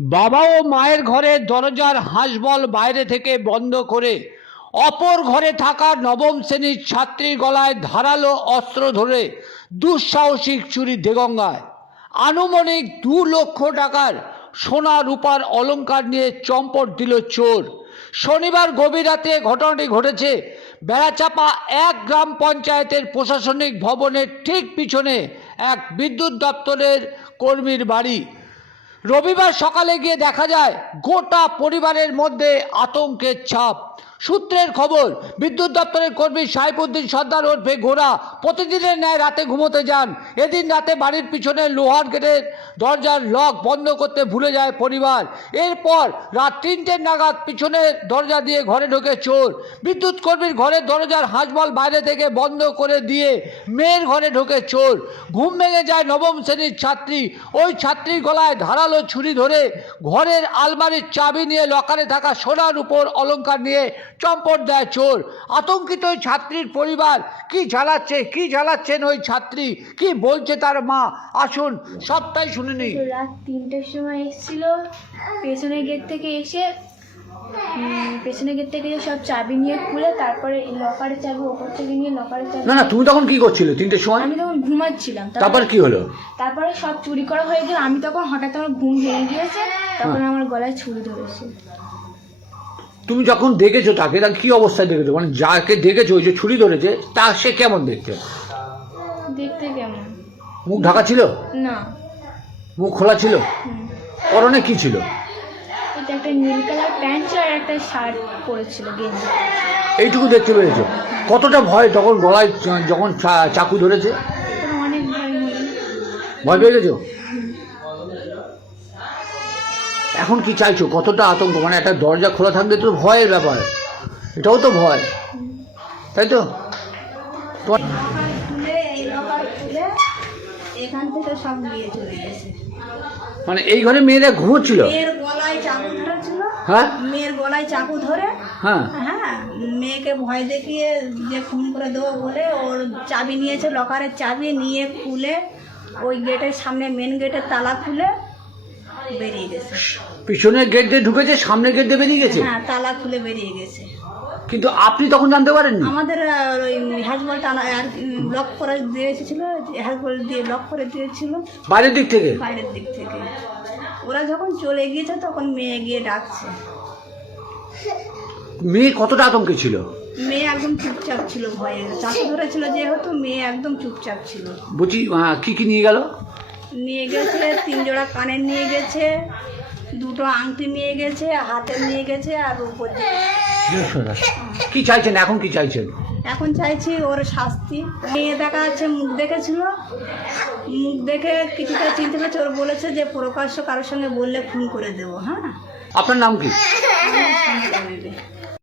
বাবা ও মায়ের ঘরে দরজার হাঁসবল বাইরে থেকে বন্ধ করে অপর ঘরে থাকা নবম শ্রেণীর ছাত্রীর গলায় ধারালো অস্ত্র ধরে দুঃসাহসিক চুরি দেগঙ্গায়। আনুমানিক 2 লক্ষ টাকার সোনা রূপার অলংকার নিয়ে চম্পট দিল চোর। শনিবার গভীর রাতে ঘটনাটি ঘটেছে বেড়াচাপা 1 গ্রাম পঞ্চায়েতের প্রশাসনিক ভবনের ঠিক পিছনে এক বিদ্যুৎ দপ্তরের কর্মীর বাড়ি। রবিবার সকালে গিয়ে দেখা যায় গোটা পরিবারের মধ্যে আতঙ্কের ছাপ। সূত্রের খবর, বিদ্যুৎ দপ্তরের কর্মী সাইফুদ্দিন সর্দার ওরফে গোরা প্রতিদিনের ন্যায় রাতে ঘুমোতে যান। এদিন রাতে বাড়ির পিছনে লোহার গেটের দরজার লক বন্ধ করতে ভুলে যায় পরিবার। এরপর রাত 3টে নাগাদ পিছনের দরজা দিয়ে ঘরে ঢোকে চোর। বিদ্যুৎ কর্মীর ঘরের দরজার হাঁসবল বাইরে থেকে বন্ধ করে দিয়ে মেয়ের ঘরে ঢোকে চোর। ঘুম ভেঙে যায় নবম শ্রেণীর ছাত্রী। ওই ছাত্রীর গলায় ধারালো ছুরি ধরে ঘরের আলমারির চাবি নিয়ে লকারে থাকা সোনার উপর অলংকার নিয়ে চম্পট দেয় চোর। আতঙ্কিত ওই ছাত্রীর পরিবার। কি জ্বালাচ্ছেন ওই ছাত্রী, কি বলছে তার মা, আসুন সবটাই শুনে নিই। রাত 3টের সময় এসেছিল, পেছনের গেট থেকে এসে সব চাবি নিয়ে খুলে তারপরে লকারের চাবি ওপর থেকে নিয়ে লকারের চাবি। না তুমি তখন কি করছিলে 3টের সময়? আমি তখন ঘুমাচ্ছিলাম। তারপর কি হলো? তারপরে সব চুরি করা হয়ে গেল। আমি তখন হঠাৎ আমার ঘুম ভেঙে গিয়েছে, তখন আমার গলায় ছুরি ধরেছে। তুমি যখন দেখেছো তাকে, কি অবস্থায় দেখেছো? মানে যাকে দেখেছো ওই যে ছুরি ধরেছে তা সে কেমন দেখতে? দেখতে কেমন? মুখ ঢাকা ছিল না, মুখ খোলা ছিল। পরনে কি ছিল? এটা একটা নীল কালার প্যান্ট আর একটা শার্ট পরেছিল, গেঞ্জি। এইটুকু দেখতে পেরেছো? কতটা ভয় তখন গলায় যখন চাকু ধরেছে? অনেক ভয় হলো। ভয় পেয়ে গেছো? এখন কি চাইছো? কতটা আতঙ্ক, মানে একটা দরজা খোলা থাকলে তো ভয়ের ব্যাপার, এটাও তো ভয়, তাই তো? এখান থেকে সব নিয়ে চলে গেছে। মানে এই ঘরে মেয়েরা ঘুমোচ্ছিল? মেয়ের গলায় চাকু ধরেছিল। হ্যাঁ, মেয়ের গলায় চাকু ধরে হ্যাঁ, মেয়েকে ভয় দেখিয়ে যে খুন করে দেবো বলে ওর চাবি নিয়েছে, লকারের চাবি নিয়ে খুলে ওই গেটের সামনে মেন গেটের তালা খুলে বেরিয়ে গেছে। পিছনের গেট দিয়ে ঢুকেছে, সামনের গেট দিয়ে বেরিয়ে গেছে? হ্যাঁ, তালা খুলে বেরিয়ে গেছে। কিন্তু আপনি তখন জানতে পারেননি? আমাদের ওই হ্যাজবলটা আর লক করে দিয়ে এসেছিল, হ্যাজবল দিয়ে লক করে দিয়েছিল বাইরের দিক থেকে। ওরা যখন চলে গিয়েছে তখন মেয়ে গিয়ে ডাকছে। মেয়ে কতটা আতঙ্কে ছিল? মেয়ে একদম চুপচাপ ছিল, ভয়ে চাকু ধরেছিল যেহেতু মেয়ে একদম চুপচাপ ছিল। বুঝি কি নিয়ে গেল? নিয়ে গেছে 3 জোড়া কানের নিয়ে গেছে, 2টো আংটি নিয়ে গেছে, হাতে নিয়ে গেছে আর উপর দিয়ে। কি চাইছেন এখন? কি চাইছেন এখন? চাইছি ওর শাস্তি। মেয়ে দেখা যাচ্ছে মুখ দেখেছিল, মুখ দেখে কিছুটা চিনতে পেরেছে। ওর বলেছে যে প্রকাশ্য কারোর সঙ্গে বললে খুন করে দেবো। হ্যাঁ, আপনার নাম কি? আমার সঙ্গে